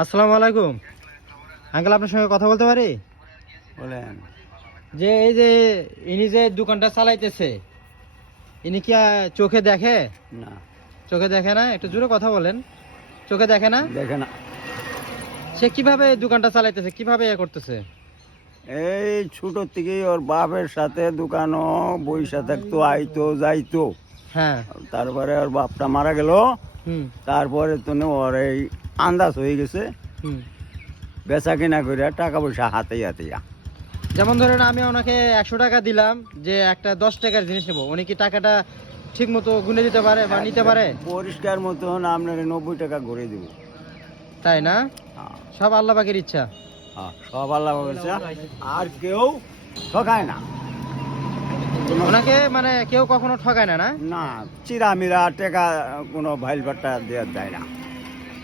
আসসালামু আলাইকুম আঙ্কেল আপনার সঙ্গে কথা বলতে পারি বলেন যে এই যে ইনি যে দোকানটা চালাইতেছে ইনি কি চোখে দেখে না চোখে দেখে না একটু জোরে কথা বলেন চোখে দেখে না দেখে না সে কিভাবে দোকানটা চালাইতেছে কিভাবে এ করতেছে এই ছোটোর থেকেই ওর বাপের সাথে দোকানও বইসা থাকতো আইতো যাইতো হ্যাঁ তারপরে ওর বাপটা মারা গেল তারপরে তো ওর এই আন্দাজ হয়ে গেছে বেচা কিনা করে টাকা পয়সা হাতে হাতে যেমন ধরেন আমি ওনাকে একশো টাকা দিলাম যে একটা দশ টাকার জিনিস নেবো উনি কি টাকাটা ঠিক মতো গুনে দিতে পারে বা নিতে পারে পরিষ্কার না আপনার নব্বই টাকা ঘুরে দেবো তাই না সব আল্লাহ পাখির ইচ্ছা সব আল্লাহ ইচ্ছা আর কেউ ঠকায় না ওনাকে মানে কেউ কখনো ঠকায় না না চিরামিরা টেকা কোনো ভাইল পাট্টা দেওয়া যায় না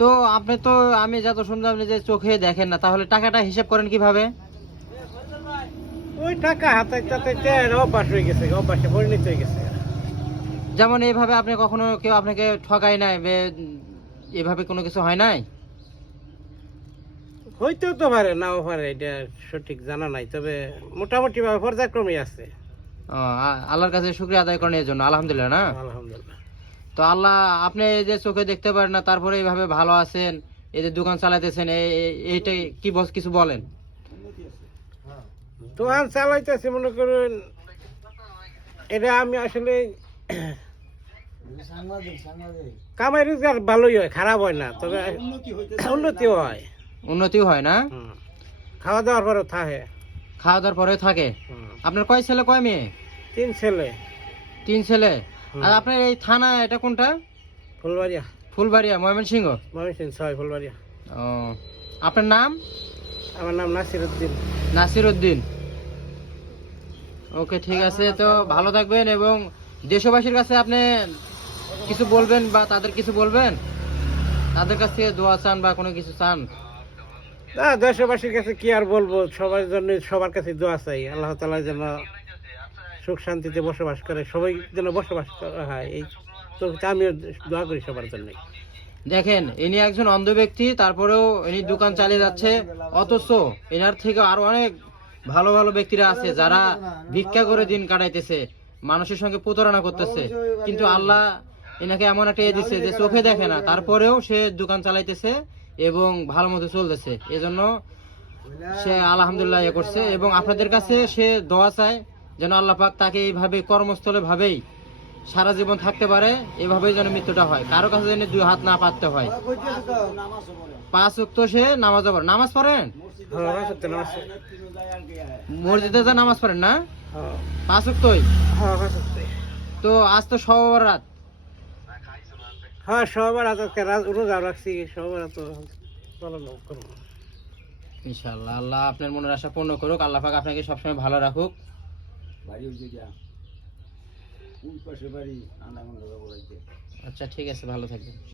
তো আপনি তো আমি যত শুনলাম যে চোখে দেখেন না তাহলে টাকাটা হিসাব করেন কিভাবে ওই টাকা হাতে তাতে চেয়ার হয়ে গেছে অপাসে পরিণত হয়ে গেছে যেমন এইভাবে আপনি কখনো কেউ আপনাকে ঠকাই নাই এভাবে কোনো কিছু হয় নাই হইতেও তো পারে না ও পারে এটা সঠিক জানা নাই তবে মোটামুটি ভাবে পর্যায়ক্রমে আছে আল্লাহর কাছে শুকরিয়া আদায় করার জন্য আলহামদুলিল্লাহ না আলহামদুলিল্লাহ তো আল্লাহ আপনি এই যে চোখে দেখতে পারেন না তারপরে এভাবে ভালো আছেন এই যে দোকান চালাইতেছেন এইটা কি বস কিছু বলেন তো দোকান চালাইতেছি মনে করেন এটা আমি আসলে কামাই রোজগার ভালোই হয় খারাপ হয় না তবে উন্নতি হয় উন্নতি হয় না খাওয়া দাওয়ার পরে থাকে খাওয়া দাওয়ার পরে থাকে আপনার কয় ছেলে কয় মেয়ে তিন ছেলে তিন ছেলে আর আপনার এই থানা এটা কোনটা ফুলবাড়িয়া ফুলবাড়িয়া ময়মনসিংহ ময়মনসিংহ সবাই ফুলবাড়িয়া ও আপনার নাম আমার নাম নাসিরউদ্দিন নাসিরউদ্দিন ওকে ঠিক আছে তো ভালো থাকবেন এবং দেশবাসীর কাছে আপনি কিছু বলবেন বা তাদের কিছু বলবেন তাদের কাছ থেকে দোয়া চান বা কোনো কিছু চান না দেশবাসীর কাছে কি আর বলবো সবার জন্য সবার কাছে দোয়া চাই আল্লাহ তালা যেন সুখ শান্তিতে বসবাস করে সবাই যেন বসবাস হয় এই তো আমিও দোয়া করি সবার জন্য দেখেন ইনি একজন অন্ধ ব্যক্তি তারপরেও ইনি দোকান চালিয়ে যাচ্ছে অথচ এনার থেকে আরো অনেক ভালো ভালো ব্যক্তিরা আছে যারা ভিক্ষা করে দিন কাটাইতেছে মানুষের সঙ্গে প্রতারণা করতেছে কিন্তু আল্লাহ এনাকে এমন একটা দিচ্ছে যে চোখে দেখে না তারপরেও সে দোকান চালাইতেছে এবং ভালো মতো চলতেছে এজন্য সে আলহামদুলিল্লাহ ইয়ে করছে এবং আপনাদের কাছে সে দোয়া চায় যেন পাক তাকে এইভাবে কর্মস্থলে ভাবেই সারা জীবন থাকতে পারে এভাবেই যেন মৃত্যুটা হয় কারো কাছে যেন দুই হাত না পাততে হয় পাঁচ উক্ত সে নামাজ পড়ে নামাজ পড়েন মসজিদে যা নামাজ পড়েন না পাঁচ উক্ত তো আজ তো সবার রাত ইনশাল্লাহ আল্লাহ আপনার মনের আশা পূর্ণ করুক আল্লাহ পাক আপনাকে সবসময় ভালো রাখুক আচ্ছা ঠিক আছে ভালো থাকবেন